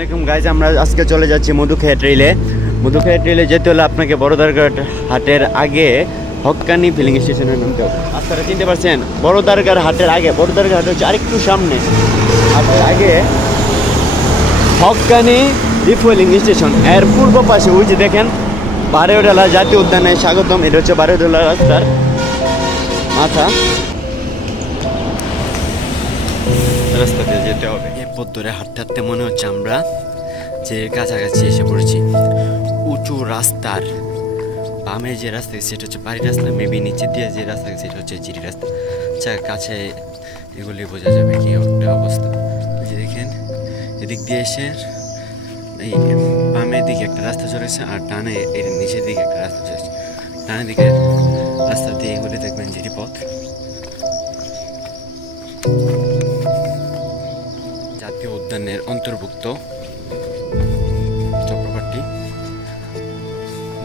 আসসালামু গাইজ, আমরা আজকে চলে যাচ্ছি মধুখায়া ট্রেইলে। মধুখায়া ট্রেইলে যেতে হলে আপনাকে বড়দারঘাট হাটের আগে হক্কানি ফিলিং স্টেশনে নামতে হবে। আপনারা চিনতে পারছেন, বড়দারঘাট হাটের আগে, বড়দারঘাট হাট হচ্ছে আরেকটু সামনে, হাটের আগে হক্কানি রিফুয়েলিং স্টেশন। এর পূর্ব পাশে ওই যে দেখেন বারোডালা জাতীয় উদ্যানে স্বাগতম। এটা হচ্ছে বারোডালা রাস্তার মাথা, রাস্তা দিয়ে যেতে হবে। এ পথ ধরে হাঁটতে হাঁটতে মনে হচ্ছে আমরা যে কাছাকাছি এসে পড়েছি। উঁচু রাস্তার বামে যে রাস্তা সেটা হচ্ছে পাহাড়ি রাস্তা, মেবি নিচে দিয়ে যে রাস্তা সেটা হচ্ছে জিরি রাস্তা। আচ্ছা, কাছে এগুলি বোঝা যাবে কি একটা অবস্থা। যে দেখেন এদিক দিয়ে এসে এই বামের দিকে একটা রাস্তা চলেছে, আর ডানে এর নিচের দিকে একটা রাস্তা চলেছে। ডানের দিকের রাস্তা দিয়ে এগুলি দেখবেন জিরি পথ, জাতীয় উদ্যানের অন্তর্ভুক্ত চক্রপাটি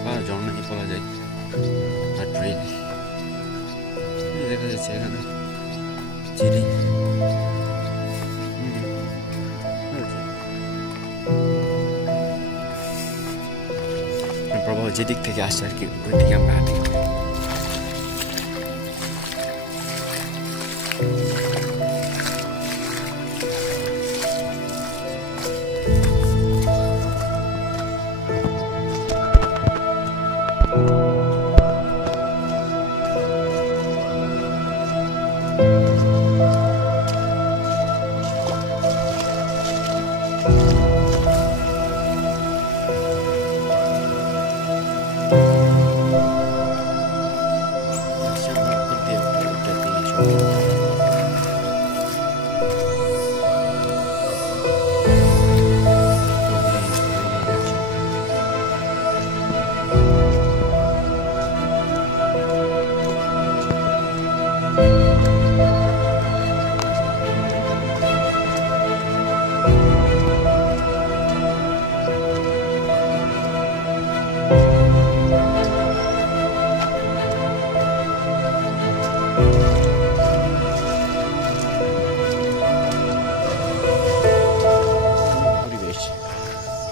বা ঝর্ণাই বলা যায়। আর ট্রেন দেখা যাচ্ছে এখানে চিরি প্রবাহ যেদিক থেকে আসছে আর কি, ওই দিকে আমরা হাঁটি।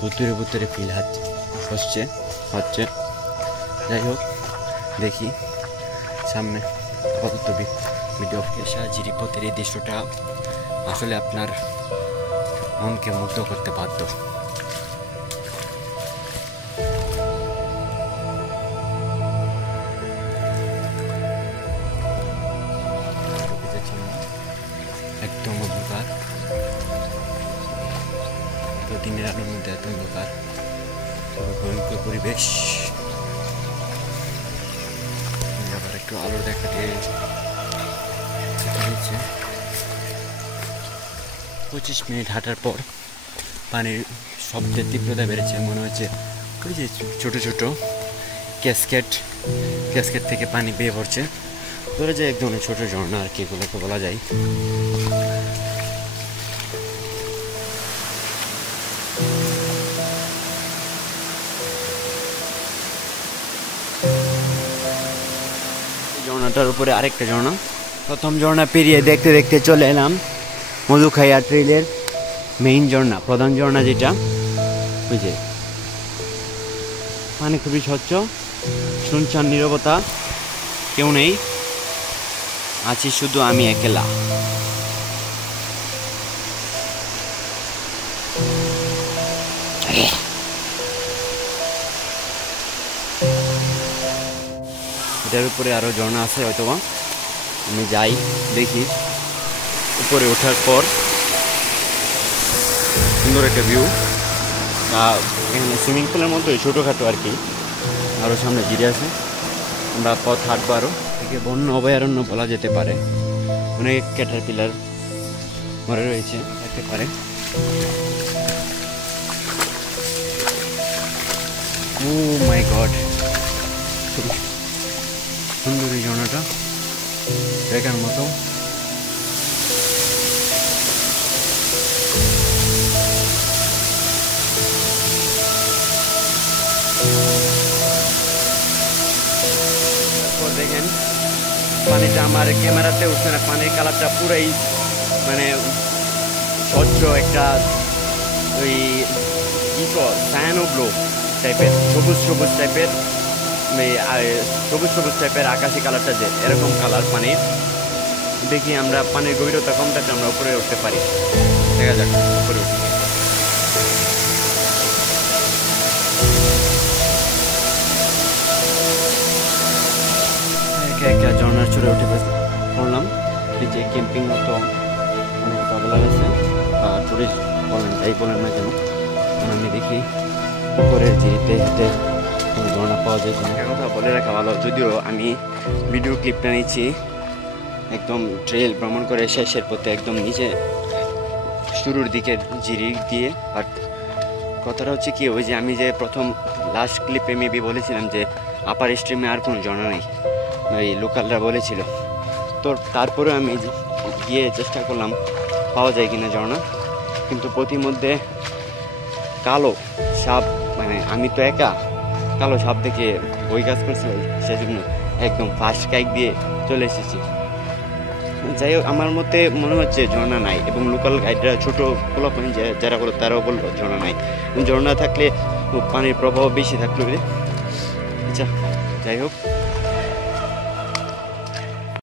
ভুতুরে ভুতুরে ফিল হচ্ছে। যাই হোক, দেখি সামনে আপাতত ভিডিও পেশা জিরিপথের এই দৃশ্যটা আসলে আপনার মনকে মুগ্ধ করতে বাধ্য। একদম অন্ধকার, দিনের আলোর মধ্যে এত অন্ধকার, ভয়ঙ্কর পরিবেশ। আবার একটু আলো দেখাতে 25 মিনিট হাঁটার পর পানির শব্দের তীব্রতা বেড়েছে। মনে হচ্ছে ওই যে ছোটো ছোটো ক্যাসকেট থেকে পানি বেয়ে পড়ছে। ধরে যায় এক ধরনের ছোটো ঝর্ণা আর কি, এগুলোকে বলা যায়। ঝর্ণাটার উপরে আরেকটা ঝর্ণা। প্রথম ঝর্ণা পেরিয়ে দেখতে দেখতে চলে এলাম মধুখায়া ট্রেইলের মেইন ঝর্ণা, প্রধান ঝর্ণা যেটা। ওই যে পানি খুবই স্বচ্ছ, শুনছান নীরবতা, কেউ নেই, আছি শুধু আমি একলা। এটার উপরে আরো ঝর্ণা আছে হয়তোবা, আমি যাই দেখি। উপরে ওঠার পর সুন্দর একটা ভিউ, এখানে সুইমিং পুলের মতোই ছোটোখাটো আর কি। আরও সামনে জিরে আছে, আমরা পথ হাঁটবো আরও। থেকে বন্য অভয়ারণ্য বলা যেতে পারে, অনেক ক্যাটারপিলার মরে রয়েছে থাকতে পারে। ও মাই গড, খুবই সুন্দর এই ঝর্ণাটা, দেখার মতো। দেখেন পানিটা আমার ক্যামেরাতে উঠছে না, পানির কালারটা পুরাই মানে স্বচ্ছ একটা ওই সায়ানো ব্লু টাইপের, সবুজ সবুজ টাইপের, সবুজ সবুজ টাইপের আকাশি কালারটা যে এরকম কালার পানির। দেখি আমরা পানির গভীরতা কম থাকলে আমরা উপরে উঠতে পারি। দেখা যাক উপরে উঠি। একা একা ঝর্নার চূড়ে উঠে পড়লাম। নিচে ক্যাম্পিং মতো অনেক ট্রাভেলার আছে বা টুরিস্ট বলেন তাই বলেন না কেন, আমি দেখি উপরের জিরিতে হেঁটে কোনো ঝর্ণা পাওয়া যায় কিনা। একটা কথা বলে রাখা ভালো, যদিও আমি ভিডিও ক্লিপটা নিচ্ছি একদম ট্রেল ভ্রমণ করে শেষের পথে একদম নিচে শুরুর দিকের জিরি দিয়ে। বাট কথাটা হচ্ছে কি, ওই যে আমি যে প্রথম লাস্ট ক্লিপে মেবি বলেছিলাম যে আপার স্ট্রিমে আর কোনো ঝর্ণা নেই, ওই লোকালরা বলেছিল। তো তারপরে আমি গিয়ে চেষ্টা করলাম পাওয়া যায় কিনা ঝর্ণা, কিন্তু প্রতিমধ্যে কালো সাপ, মানে আমি তো একা, কালো সাপ দেখে বই কাজ করছিল, সেজন্য একদম ফার্স্ট কাইক দিয়ে চলে এসেছি। যাই হোক, আমার মতে মনে হচ্ছে ঝর্ণা নাই, এবং লোকাল গাইডরা ছোটো পোলাপান যারা বলো তারাও বললো ঝর্ণা নাই। ঝর্ণা থাকলে পানির প্রবাহ বেশি থাকলো। আচ্ছা যাই হোক,